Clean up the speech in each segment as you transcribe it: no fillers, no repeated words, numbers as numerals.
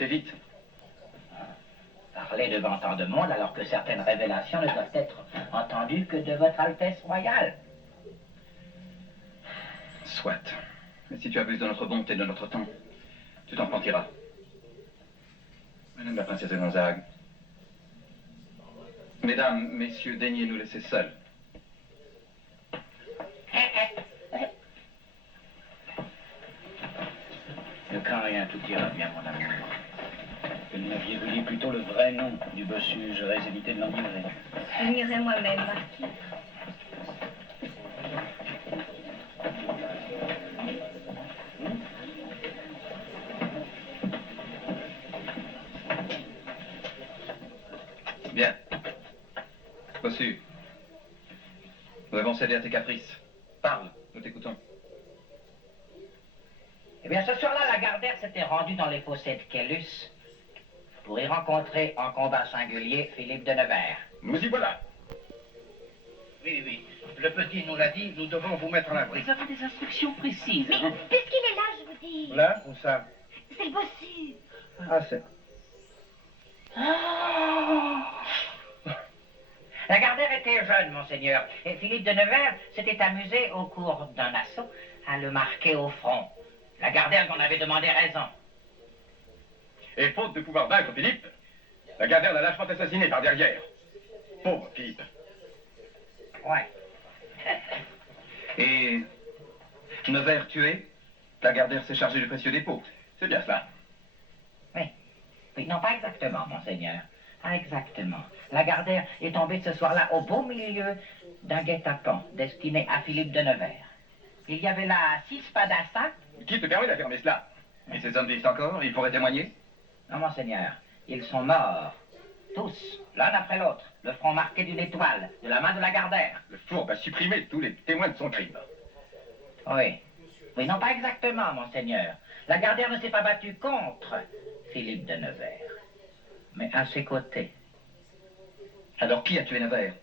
fait vite. Parler devant tant de monde alors que certaines révélations ne doivent être entendues que de votre Altesse royale. Soit. Mais si tu abuses de notre bonté et de notre temps, tu t'en repentiras. Madame la princesse de Gonzague. Mesdames, messieurs, daignez nous laisser seuls. Ne crains rien, tout ira bien, mon amour. Que vous m'aviez voulu plutôt le vrai nom du bossu, j'aurais évité de l'enivrer. Je l'irai moi-même, Marquis. Bien. Bossu, nous avons cédé à tes caprices. Parle, nous t'écoutons. Eh bien, ce soir-là, Lagardère s'était rendu dans les fossés de Quélus pour y rencontrer en combat singulier Philippe de Nevers. Nous y voilà. Oui, oui. Le petit nous l'a dit, nous devons vous mettre à l'abri. Vous avez des instructions précises. Mais puisqu'il est là, je vous dis. Là, où ça? C'est le bossu. Ah, c'est... Lagardère était jeune, monseigneur, et Philippe de Nevers s'était amusé au cours d'un assaut à le marquer au front. Lagardère en avait demandé raison. Et faute de pouvoir vaincre Philippe, Lagardère l'a lâchement assassiné par derrière. Pauvre Philippe. Ouais. Et Nevers tué, Lagardère s'est chargé du précieux dépôt. C'est bien cela. Oui. Oui, non, pas exactement, monseigneur. Pas exactement. Lagardère est tombé ce soir-là au beau milieu d'un guet-apens destiné à Philippe de Nevers. Il y avait là 6 spadassins. Qui te permet d'affirmer cela? Et ces hommes vivent encore? Ils pourraient témoigner? Non, monseigneur, ils sont morts. Tous, l'un après l'autre, le front marqué d'une étoile, de la main de Lagardère. Le fourbe a supprimé tous les témoins de son crime. Oui. Oui, non, pas exactement, monseigneur. Lagardère ne s'est pas battu contre Philippe de Nevers, mais à ses côtés. Alors qui a tué Nevers?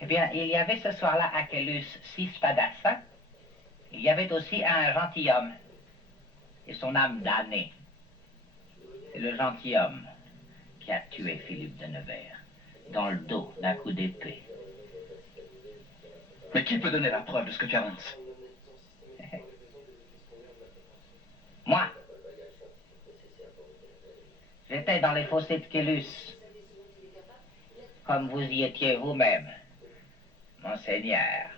Eh bien, il y avait ce soir-là à Quélus 6 spadassins. Il y avait aussi un gentilhomme et son âme damnée. C'est le gentilhomme qui a tué Philippe de Nevers dans le dos d'un coup d'épée. Mais qui peut donner la preuve de ce que tu avances? Moi, j'étais dans les fossés de Quélus, comme vous y étiez vous-même, monseigneur.